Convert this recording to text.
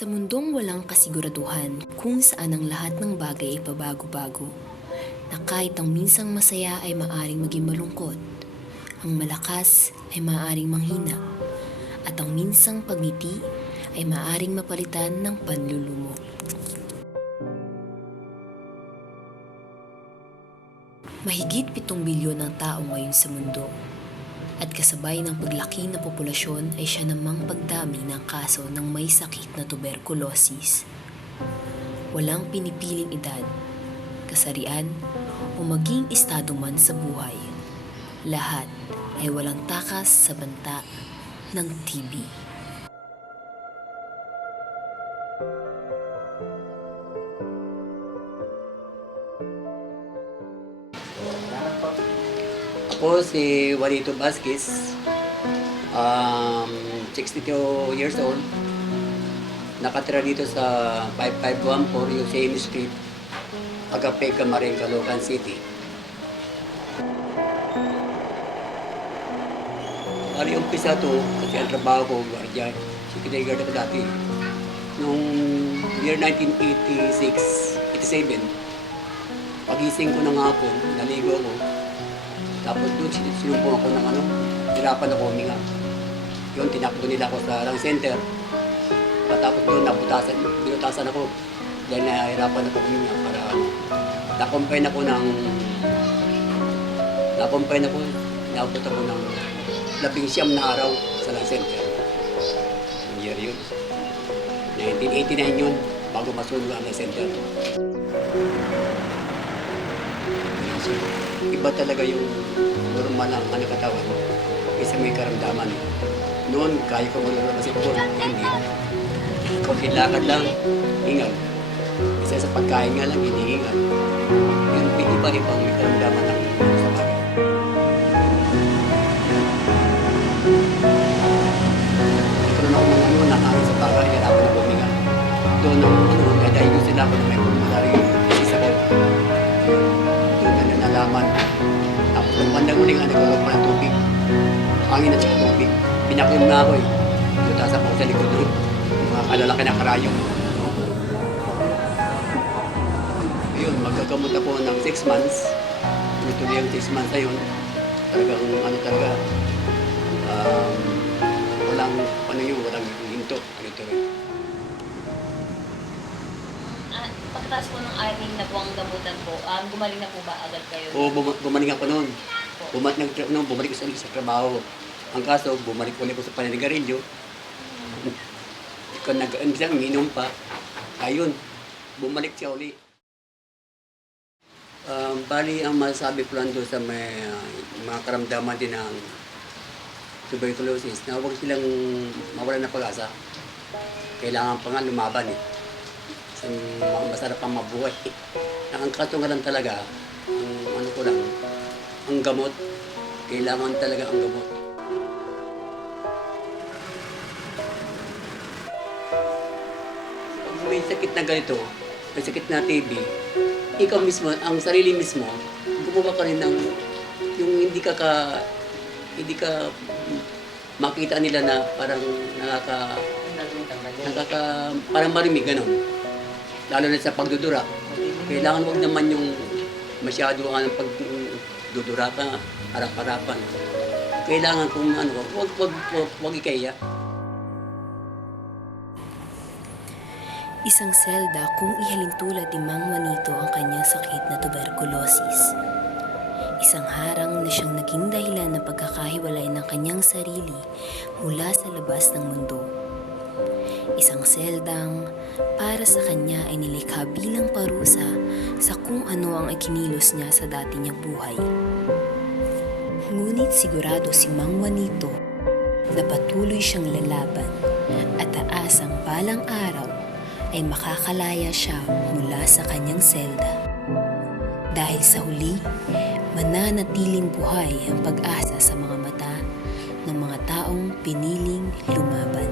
Sa mundong walang kasiguraduhan kung saan ang lahat ng bagay ay pabago-bago, na kahit ang minsang masaya ay maaring maging malungkot, ang malakas ay maaring manghina, at ang minsang pagngiti ay maaring mapalitan ng panlulumo. Mahigit 7 bilyon ang tao ngayon sa mundo, at kasabay ng paglaki ng populasyon ay siya namang pagdami ng kaso ng may sakit na tuberculosis. Walang pinipiling edad, kasarian o maging estado man sa buhay. Lahat ay walang takas sa banta ng TB. Ako si Juanito Vasquez, 62 years old. Nakatira dito sa 5514 Yusein Street, Agape, Camarin, Caloocan City. Bali, umpisa to kasi ang trabaho ko, guardia, security guard ako dati. Noong year 1986, 87, pagising ko ng hapon, naligo ako. Tapos doon sinumpong ako ng hirapan ako huminga. Yun, tinakbo nila ako sa rang center. Tapos doon, binutasan ako. Dahil nahihirapan ako huminga para nakumpay ako, naabot ako ng 19 na araw sa rang center. Yung year yun. 1989 yun, bago masunog ang rang center. Iba talaga yung normal ang katawan kaysa may karamdaman. Noon, kaya ko malulabas ito. Hindi. Kung lakad lang, hingal. Isa sa pagkain nga lang, hinihingal. Yun, iba-ibang may karamdaman ng sa bagay. Nagkaroon ako ng nakangin sa bagay, hirapan na buminga. Doon kaya dahil yung sila ko na may pulmonary disease ako. Doon na nalaman. Tapos ng bandang uling, nagkaroon pa ng tubig. Hangin at saka tubig. Pinakulim na ako eh. Tutaas ako sa likod doon. Mga kalalaki na karayong. Ayun, magkagamot ako ng 6 months. Tuloy ang 6 months na yun. Talagang walang hinto. Tuloy. Pagkatapos po ng 6 na buwang gamutan po, gumaling na po ba agad kayo? Oo, gumaling ako noon. Bumalik ko sa trabaho. Ang kaso, bumalik ulit ko sa paninigarilyo. Kung uminom pa, ayun, bumalik siya uli. Bali, ang masasabi ko lang doon sa may mga karamdaman din ng tuberculosis, na huwag silang mawalan ng pag-asa. Kailangan pa nga lumaban eh. Masarap pang mabuhay. Ang kaso nga lang talaga, ang gamot, kailangan talaga ang gamot. Pag may sakit na ganito, may sakit na TB, ikaw mismo, ang sarili mismo, gumawa ka rin ng yung hindi ka makita nila na parang parang marimig, gano'n. Lalo na sa pagdudura. Kailangan wag naman yung masyado ng pagdudura ka, harap-harapan. Kailangan kung wag ikaya. Isang selda kung ihalintulad ni Mang Juanito ang kanyang sakit na tuberculosis. Isang harang na siyang naging dahilan ng pagkakahiwalay ng kanyang sarili mula sa labas ng mundo. Isang seldang para sa kanya ay nilikha bilang parusa sa kung ano ang ikinilos niya sa dati niyang buhay. Ngunit sigurado si Mang Juanito na patuloy siyang lalaban at aasang balang araw ay makakalaya siya mula sa kanyang selda. Dahil sa huli, mananatiling buhay ang pag-asa sa mga mata ng mga taong piniling lumaban.